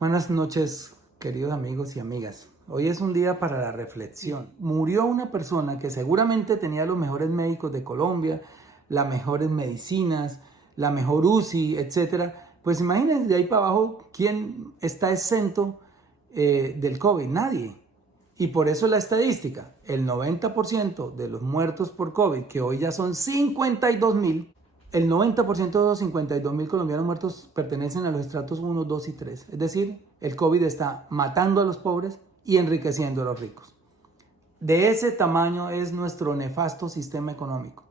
Buenas noches, queridos amigos y amigas. Hoy es un día para la reflexión. Murió una persona que seguramente tenía los mejores médicos de Colombia, las mejores medicinas, la mejor UCI, etcétera. Pues imagínense de ahí para abajo quién está exento del COVID. Nadie. Y por eso la estadística, el 90% de los muertos por COVID, que hoy ya son 52.000, el 90% de los 52.000 colombianos muertos pertenecen a los estratos 1, 2 y 3. Es decir, el COVID está matando a los pobres y enriqueciendo a los ricos. De ese tamaño es nuestro nefasto sistema económico.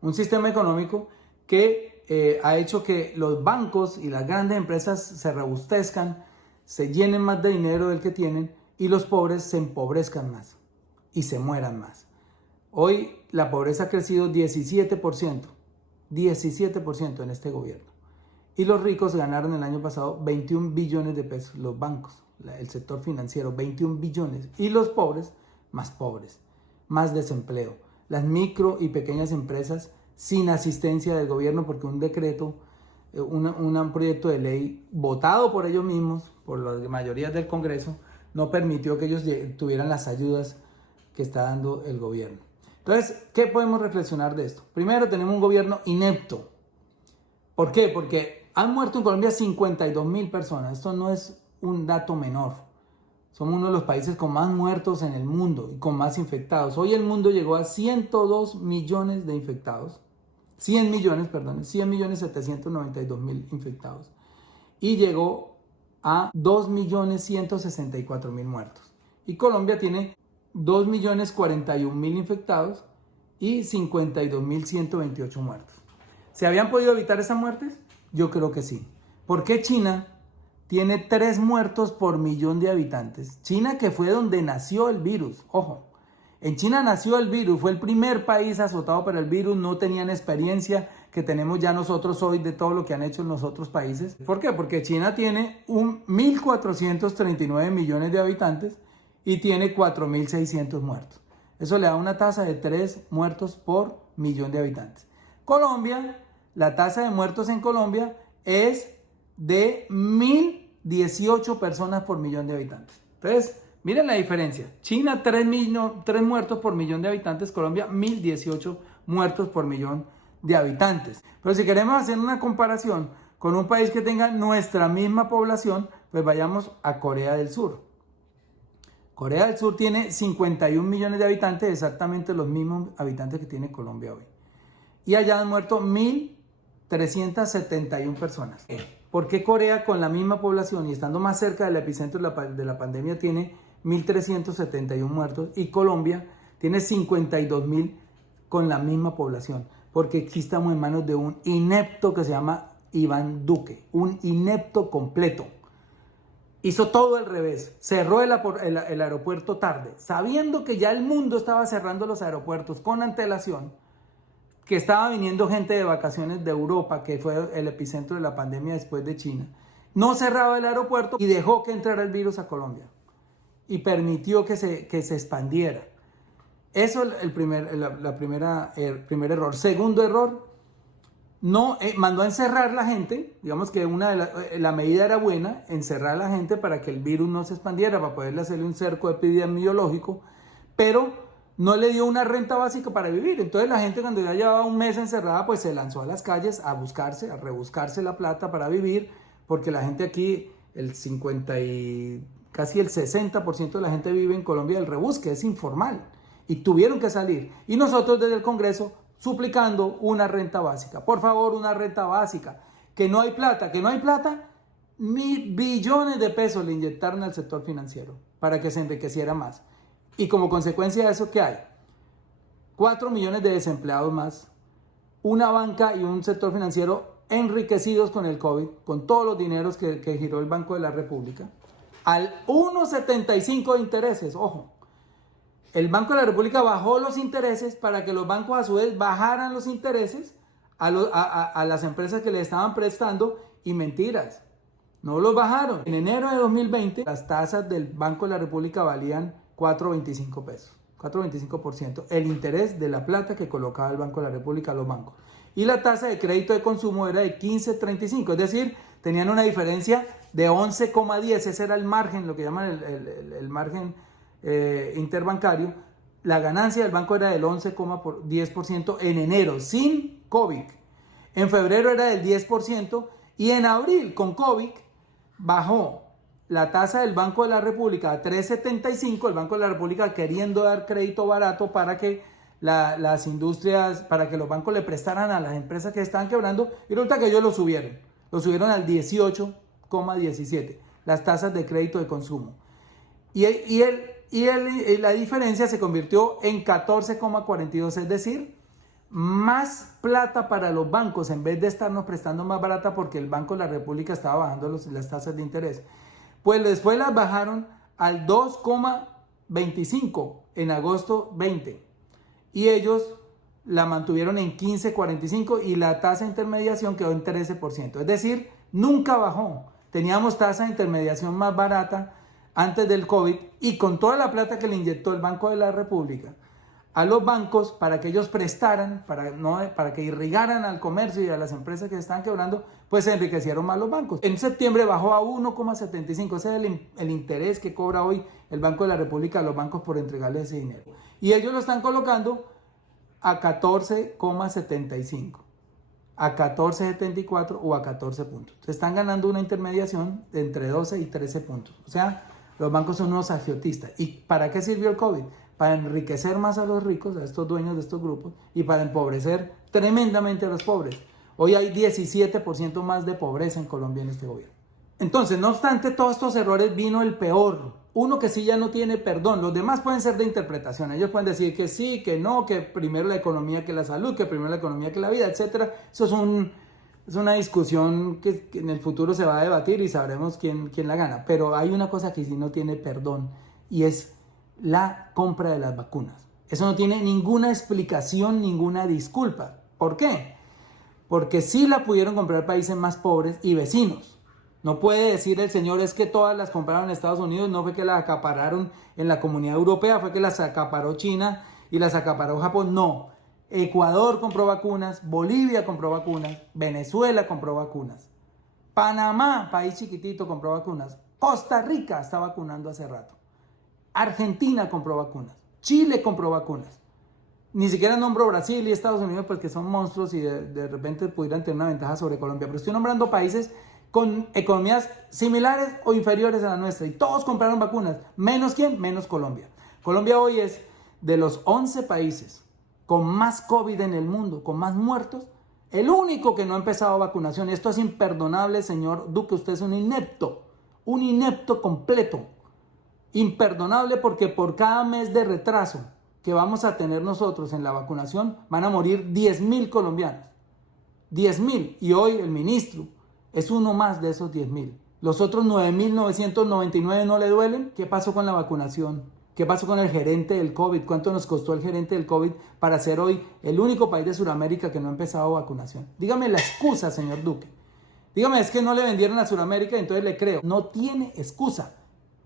Un sistema económico que ha hecho que los bancos y las grandes empresas se robustezcan, se llenen más de dinero del que tienen y los pobres se empobrezcan más y se mueran más. Hoy la pobreza ha crecido 17% en este gobierno. Y los ricos ganaron el año pasado 21 billones de pesos, los bancos, el sector financiero, 21 billones. Y los pobres, más desempleo. Las micro y pequeñas empresas sin asistencia del gobierno porque un decreto, un proyecto de ley votado por ellos mismos, por la mayoría del Congreso, no permitió que ellos tuvieran las ayudas que está dando el gobierno. Entonces, ¿qué podemos reflexionar de esto? Primero, tenemos un gobierno inepto. ¿Por qué? Porque han muerto en Colombia 52.000 personas. Esto no es un dato menor. Somos uno de los países con más muertos en el mundo y con más infectados. Hoy el mundo llegó a 102 millones de infectados. 100.792.000 infectados. Y llegó a 2.164.000 muertos. Y Colombia tiene 2.041.000 infectados y 52.128 muertos. ¿Se habían podido evitar esas muertes? Yo creo que sí. ¿Por qué China tiene 3 muertos por millón de habitantes? China, que fue donde nació el virus. Ojo, en China nació el virus, fue el primer país azotado por el virus, no tenían experiencia que tenemos ya nosotros hoy de todo lo que han hecho en los otros países. ¿Por qué? Porque China tiene 1.439 millones de habitantes y tiene 4.600 muertos. Eso le da una tasa de 3 muertos por millón de habitantes. Colombia, la tasa de muertos en Colombia es de 1.018 personas por millón de habitantes. Entonces, miren la diferencia. China, 3 muertos por millón de habitantes. Colombia, 1.018 muertos por millón de habitantes. Pero si queremos hacer una comparación con un país que tenga nuestra misma población, pues vayamos a Corea del Sur. Corea del Sur tiene 51 millones de habitantes, exactamente los mismos habitantes que tiene Colombia hoy. Y allá han muerto 1.371 personas. ¿Por qué Corea, con la misma población y estando más cerca del epicentro de la pandemia, tiene 1.371 muertos y Colombia tiene 52.000 con la misma población? Porque aquí estamos en manos de un inepto que se llama Iván Duque, un inepto completo. Hizo todo al revés, cerró el aeropuerto tarde, sabiendo que ya el mundo estaba cerrando los aeropuertos con antelación, que estaba viniendo gente de vacaciones de Europa, que fue el epicentro de la pandemia después de China. No cerraba el aeropuerto y dejó que entrara el virus a Colombia y permitió que se expandiera. Eso es el primer error. Segundo error, no mandó a encerrar la gente. Digamos que la medida era buena, encerrar a la gente para que el virus no se expandiera, para poderle hacerle un cerco epidemiológico, pero no le dio una renta básica para vivir. Entonces la gente, cuando ya llevaba un mes encerrada, pues se lanzó a las calles a rebuscarse la plata para vivir, porque la gente aquí, casi el 60% de la gente vive en Colombia del rebusque, es informal, y tuvieron que salir. Y nosotros desde el Congreso suplicando una renta básica. Por favor, una renta básica. Que no hay plata. 1.000 billones de pesos le inyectaron al sector financiero para que se enriqueciera más. Y como consecuencia de eso, ¿qué hay? 4 millones de desempleados más, una banca y un sector financiero enriquecidos con el COVID, con todos los dineros que giró el Banco de la República, al 1,75 de intereses, ojo. El Banco de la República bajó los intereses para que los bancos a su vez bajaran los intereses a las empresas que le estaban prestando, y mentiras, no los bajaron. En enero de 2020 las tasas del Banco de la República valían 4.25 pesos, 4.25%, el interés de la plata que colocaba el Banco de la República a los bancos. Y la tasa de crédito de consumo era de 15.35, es decir, tenían una diferencia de 11,10, ese era el margen, lo que llaman el margen interbancario. La ganancia del banco era del 11,10% en enero, sin COVID. En febrero era del 10% y en abril, con COVID, bajó la tasa del Banco de la República a 3,75, el Banco de la República queriendo dar crédito barato para que las industrias, para que los bancos le prestaran a las empresas que estaban quebrando, y resulta que ellos lo subieron al 18,17, las tasas de crédito de consumo. Y la diferencia se convirtió en 14,42, es decir, más plata para los bancos en vez de estarnos prestando más barata porque el Banco de la República estaba bajando las tasas de interés. Pues después las bajaron al 2,25 en agosto 20 y ellos la mantuvieron en 15,45 y la tasa de intermediación quedó en 13%. Es decir, nunca bajó. Teníamos tasa de intermediación más barata antes del COVID y con toda la plata que le inyectó el Banco de la República a los bancos para que ellos prestaran, para que irrigaran al comercio y a las empresas que se estaban quebrando, pues se enriquecieron más los bancos. En septiembre bajó a 1,75, ese es el interés que cobra hoy el Banco de la República a los bancos por entregarles ese dinero. Y ellos lo están colocando a 14,75, a 14,74 o a 14 puntos. Se están ganando una intermediación de entre 12 y 13 puntos. O sea, los bancos son unos agiotistas. ¿Y para qué sirvió el COVID? Para enriquecer más a los ricos, a estos dueños de estos grupos, y para empobrecer tremendamente a los pobres. Hoy hay 17% más de pobreza en Colombia en este gobierno. Entonces, no obstante todos estos errores, vino el peor. Uno que sí ya no tiene perdón. Los demás pueden ser de interpretación. Ellos pueden decir que sí, que no, que primero la economía que la salud, que primero la economía que la vida, etc. Eso es una discusión que en el futuro se va a debatir y sabremos quién la gana. Pero hay una cosa que sí no tiene perdón y es la compra de las vacunas. Eso no tiene ninguna explicación, ninguna disculpa. ¿Por qué? Porque sí la pudieron comprar países más pobres y vecinos. No puede decir el señor es que todas las compraron en Estados Unidos, no fue que las acapararon en la Comunidad Europea, fue que las acaparó China y las acaparó Japón. No. Ecuador compró vacunas, Bolivia compró vacunas, Venezuela compró vacunas, Panamá, país chiquitito, compró vacunas, Costa Rica está vacunando hace rato. Argentina compró vacunas, Chile compró vacunas. Ni siquiera nombro Brasil y Estados Unidos porque son monstruos y de repente pudieran tener una ventaja sobre Colombia. Pero estoy nombrando países con economías similares o inferiores a la nuestra. Y todos compraron vacunas. ¿Menos quién? Menos Colombia. Colombia hoy es de los 11 países con más COVID en el mundo, con más muertos, el único que no ha empezado vacunación. Esto es imperdonable, señor Duque. Usted es un inepto completo. Imperdonable porque por cada mes de retraso que vamos a tener nosotros en la vacunación van a morir 10.000 colombianos. 10.000. Y hoy el ministro es uno más de esos 10.000. Los otros 9.999 no le duelen. ¿Qué pasó con la vacunación? ¿Qué pasó con el gerente del COVID? ¿Cuánto nos costó el gerente del COVID para ser hoy el único país de Sudamérica que no ha empezado vacunación? Dígame la excusa, señor Duque. Dígame, es que no le vendieron a Sudamérica, entonces le creo. No tiene excusa.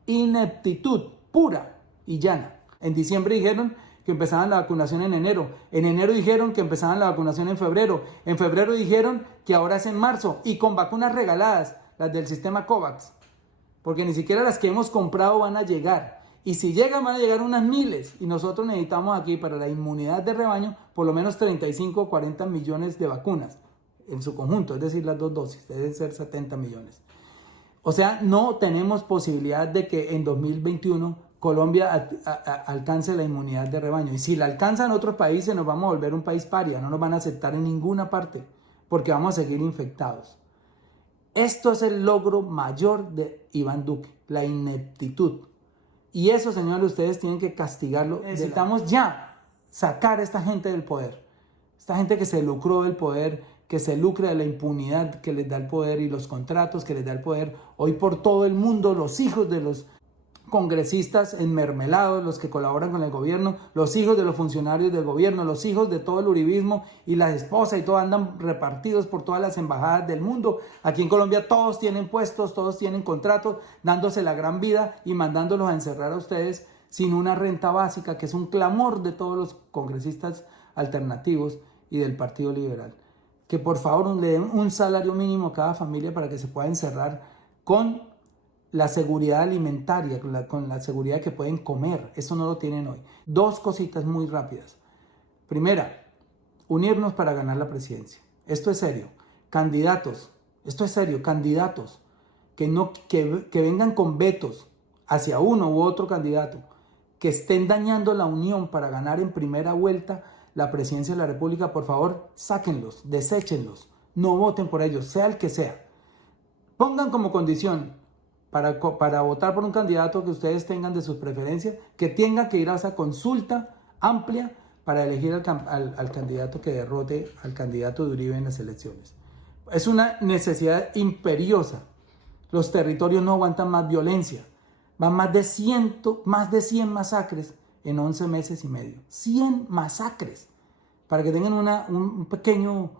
Ineptitud pura y llana. En diciembre dijeron que empezaban la vacunación en enero. En enero dijeron que empezaban la vacunación en febrero. En febrero dijeron que ahora es en marzo y con vacunas regaladas, las del sistema COVAX. Porque ni siquiera las que hemos comprado van a llegar. Y si llegan, van a llegar unas miles. Y nosotros necesitamos aquí para la inmunidad de rebaño por lo menos 35 o 40 millones de vacunas en su conjunto. Es decir, las 2 dosis. Deben ser 70 millones. O sea, no tenemos posibilidad de que en 2021 Colombia alcance la inmunidad de rebaño. Y si la alcanzan otros países, nos vamos a volver un país paria. No nos van a aceptar en ninguna parte porque vamos a seguir infectados. Esto es el logro mayor de Iván Duque, la ineptitud. Y eso, señores, ustedes tienen que castigarlo. Necesitamos ya sacar a esta gente del poder. Esta gente que se lucró del poder, que se lucra de la impunidad que les da el poder y los contratos que les da el poder. Hoy por todo el mundo, los hijos de los congresistas enmermelados, los que colaboran con el gobierno, los hijos de los funcionarios del gobierno, los hijos de todo el uribismo y las esposas y todo andan repartidos por todas las embajadas del mundo. Aquí en Colombia todos tienen puestos, todos tienen contratos, dándose la gran vida y mandándolos a encerrar a ustedes sin una renta básica, que es un clamor de todos los congresistas alternativos y del Partido Liberal. Que por favor le den un salario mínimo a cada familia para que se pueda encerrar con la seguridad alimentaria, con la seguridad que pueden comer. Eso no lo tienen hoy. Dos cositas muy rápidas. Primera, unirnos para ganar la presidencia. Esto es serio. Candidatos, esto es serio, candidatos que vengan con vetos hacia uno u otro candidato, que estén dañando la unión para ganar en primera vuelta la presidencia de la República, por favor, sáquenlos, deséchenlos, no voten por ellos, sea el que sea. Pongan como condición para votar por un candidato que ustedes tengan de sus preferencias, que tenga que ir a esa consulta amplia para elegir al candidato que derrote al candidato de Uribe en las elecciones. Es una necesidad imperiosa. Los territorios no aguantan más violencia. Van más de 100 masacres en 11 meses y medio. 100 masacres. Para que tengan un pequeño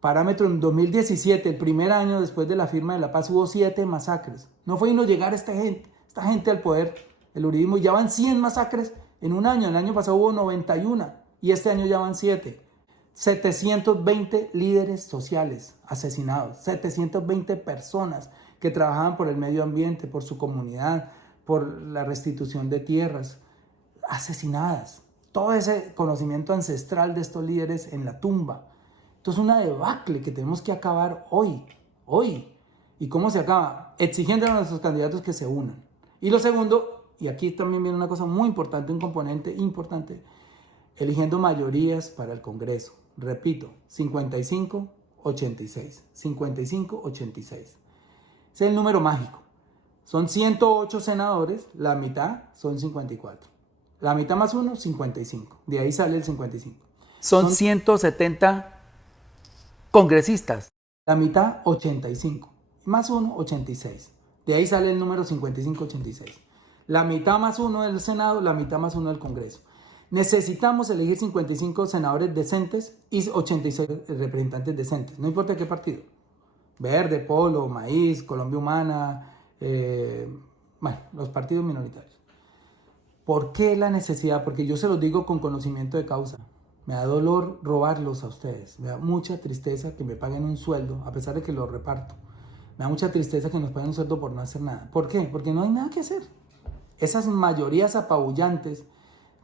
parámetro, en 2017, el primer año después de la firma de la paz, hubo 7 masacres. No fue llegar esta gente al poder, el uribismo, y ya van 100 masacres en un año. El año pasado hubo 91 y este año ya van 7. 720 líderes sociales asesinados, 720 personas que trabajaban por el medio ambiente, por su comunidad, por la restitución de tierras, asesinadas. Todo ese conocimiento ancestral de estos líderes en la tumba. Esto es una debacle que tenemos que acabar hoy. ¿Y cómo se acaba? Exigiendo a nuestros candidatos que se unan. Y lo segundo, y aquí también viene una cosa muy importante, un componente importante, eligiendo mayorías para el Congreso. Repito, 55-86. 55-86. Ese es el número mágico. Son 108 senadores, la mitad son 54. La mitad más uno, 55. De ahí sale el 55. Son 170 congresistas. La mitad, 85. Más uno, 86. De ahí sale el número 55-86. La mitad más uno del Senado, la mitad más uno del Congreso. Necesitamos elegir 55 senadores decentes y 86 representantes decentes. No importa qué partido. Verde, Polo, Maíz, Colombia Humana, los partidos minoritarios. ¿Por qué la necesidad? Porque yo se los digo con conocimiento de causa. Me da dolor robarlos a ustedes. Me da mucha tristeza que me paguen un sueldo, a pesar de que lo reparto. Me da mucha tristeza que nos paguen un sueldo por no hacer nada. ¿Por qué? Porque no hay nada que hacer. Esas mayorías apabullantes,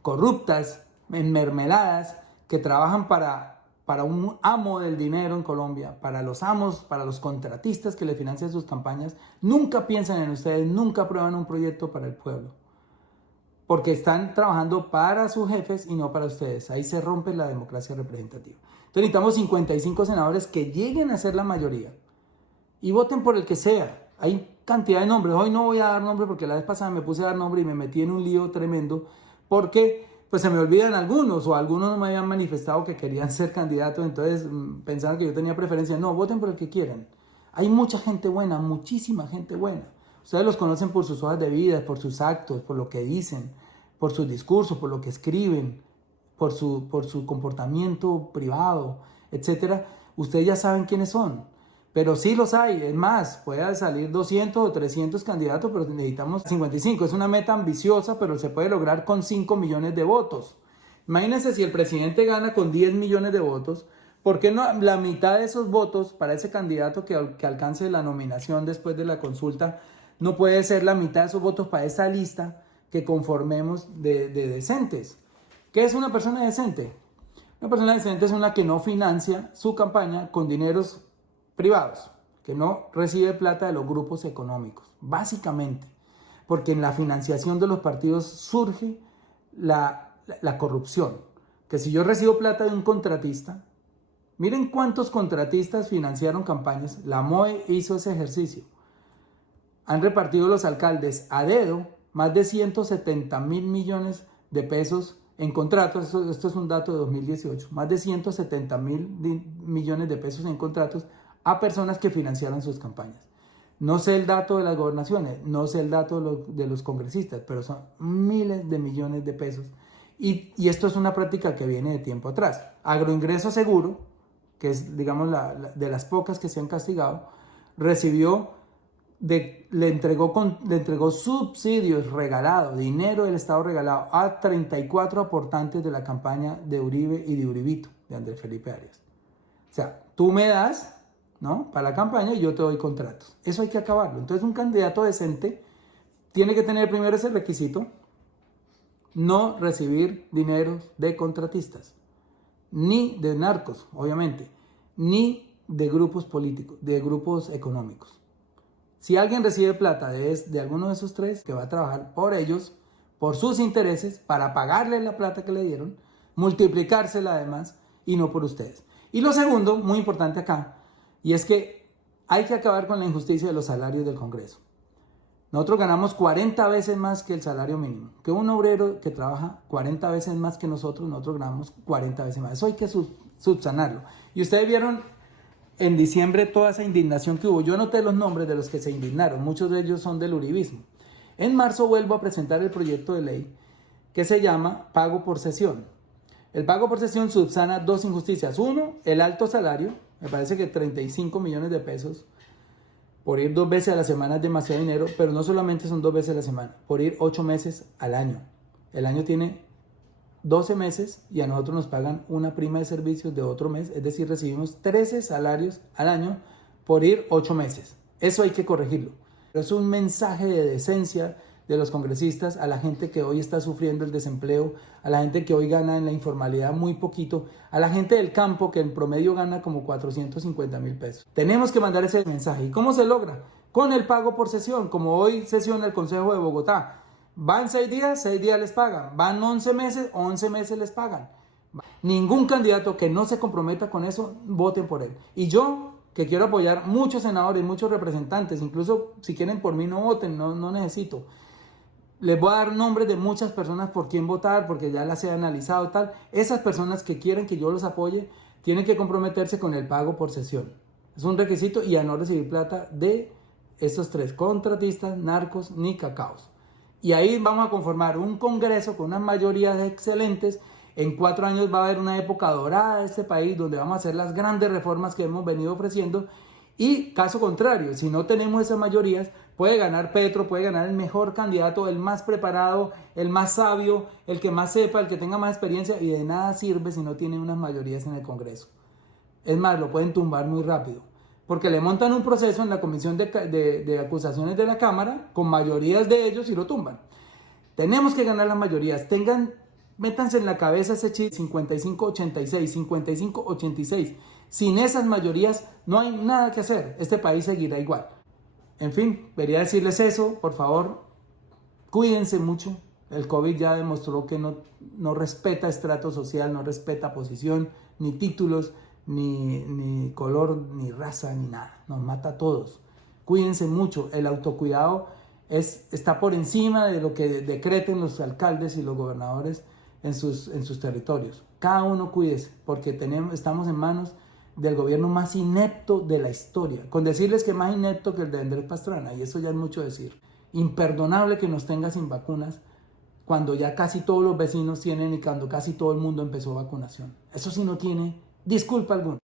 corruptas, enmermeladas, que trabajan para un amo del dinero en Colombia, para los amos, para los contratistas que le financian sus campañas, nunca piensan en ustedes, nunca aprueban un proyecto para el pueblo. Porque están trabajando para sus jefes y no para ustedes. Ahí se rompe la democracia representativa. Entonces necesitamos 55 senadores que lleguen a ser la mayoría y voten por el que sea. Hay cantidad de nombres. Hoy no voy a dar nombre porque la vez pasada me puse a dar nombre y me metí en un lío tremendo porque pues se me olvidan algunos o algunos no me habían manifestado que querían ser candidatos, entonces pensaban que yo tenía preferencia. No, voten por el que quieran. Hay mucha gente buena, muchísima gente buena. Ustedes los conocen por sus hojas de vida, por sus actos, por lo que dicen, por sus discursos, por lo que escriben, por su comportamiento privado, etc. Ustedes ya saben quiénes son. Pero sí los hay, es más, puede salir 200 o 300 candidatos, pero necesitamos 55. Es una meta ambiciosa, pero se puede lograr con 5 millones de votos. Imagínense si el presidente gana con 10 millones de votos, ¿por qué no la mitad de esos votos para ese candidato que alcance la nominación después de la consulta no puede ser la mitad de esos votos para esa lista que conformemos de decentes? ¿Qué es una persona decente? Una persona decente es una que no financia su campaña con dineros privados, que no recibe plata de los grupos económicos, básicamente, porque en la financiación de los partidos surge la corrupción, que si yo recibo plata de un contratista, miren cuántos contratistas financiaron campañas, la MOE hizo ese ejercicio, han repartido los alcaldes a dedo más de 170,000 millones de pesos en contratos, esto es un dato de 2018, más de 170,000 millones de pesos en contratos a personas que financiaron sus campañas. No sé el dato de las gobernaciones, no sé el dato de los congresistas, pero son miles de millones de pesos. Y esto es una práctica que viene de tiempo atrás. Agroingreso Seguro, que es, digamos, de las pocas que se han castigado, le entregó subsidios regalados, dinero del Estado regalado a 34 aportantes de la campaña de Uribe y de Uribito, de Andrés Felipe Arias. O sea, tú me das, ¿no? Para la campaña y yo te doy contratos. Eso hay que acabarlo. Entonces un candidato decente tiene que tener primero ese requisito, no recibir dinero de contratistas, ni de narcos, obviamente, ni de grupos políticos, de grupos económicos. Si alguien recibe plata de alguno de esos tres, que va a trabajar por ellos, por sus intereses, para pagarle la plata que le dieron, multiplicársela además, y no por ustedes. Y lo segundo, muy importante acá, y es que hay que acabar con la injusticia de los salarios del Congreso. Nosotros ganamos 40 veces más que el salario mínimo. Que un obrero que trabaja 40 veces más que nosotros ganamos 40 veces más. Eso hay que subsanarlo. Y ustedes vieron en diciembre toda esa indignación que hubo. Yo noté los nombres de los que se indignaron. Muchos de ellos son del uribismo. En marzo vuelvo a presentar el proyecto de ley que se llama Pago por Sesión. El pago por sesión subsana dos injusticias. Uno, el alto salario. Me parece que 35 millones de pesos por ir 2 veces a la semana es demasiado dinero, pero no solamente son 2 veces a la semana, por ir 8 meses al año. El año tiene 12 meses y a nosotros nos pagan una prima de servicios de otro mes, es decir, recibimos 13 salarios al año por ir 8 meses. Eso hay que corregirlo. Es un mensaje de decencia de los congresistas a la gente que hoy está sufriendo el desempleo, a la gente que hoy gana en la informalidad muy poquito, a la gente del campo que en promedio gana como 450,000 pesos. Tenemos que mandar ese mensaje. ¿Y cómo se logra? Con el pago por sesión, como hoy sesiona el Consejo de Bogotá. Van 6 días les pagan. Van 11 meses, 11 meses les pagan. Ningún candidato que no se comprometa con eso, voten por él. Y yo, que quiero apoyar muchos senadores, muchos representantes, incluso si quieren por mí no voten, no necesito. Les voy a dar nombres de muchas personas por quién votar, porque ya las he analizado tal. Esas personas que quieren que yo los apoye, tienen que comprometerse con el pago por sesión. Es un requisito y a no recibir plata de estos tres, contratistas, narcos ni cacaos. Y ahí vamos a conformar un congreso con unas mayorías excelentes. En 4 años va a haber una época dorada de este país donde vamos a hacer las grandes reformas que hemos venido ofreciendo. Y caso contrario, si no tenemos esas mayorías, puede ganar Petro, puede ganar el mejor candidato, el más preparado, el más sabio, el que más sepa, el que tenga más experiencia, y de nada sirve si no tiene unas mayorías en el Congreso. Es más, lo pueden tumbar muy rápido, porque le montan un proceso en la comisión de acusaciones de la Cámara con mayorías de ellos y lo tumban. Tenemos que ganar las mayorías. Métanse en la cabeza ese chip 55-86, 55-86. Sin esas mayorías no hay nada que hacer. Este país seguirá igual. En fin, quería decirles eso. Por favor, cuídense mucho. El COVID ya demostró que no respeta estrato social, no respeta posición, ni títulos, ni color, ni raza, ni nada. Nos mata a todos. Cuídense mucho. El autocuidado está por encima de lo que decreten los alcaldes y los gobernadores en sus territorios. Cada uno cuídese, porque estamos en manos del gobierno más inepto de la historia. Con decirles que más inepto que el de Andrés Pastrana, y eso ya es mucho decir. Imperdonable que nos tenga sin vacunas cuando ya casi todos los vecinos tienen y cuando casi todo el mundo empezó vacunación. Eso sí no tiene disculpa alguna.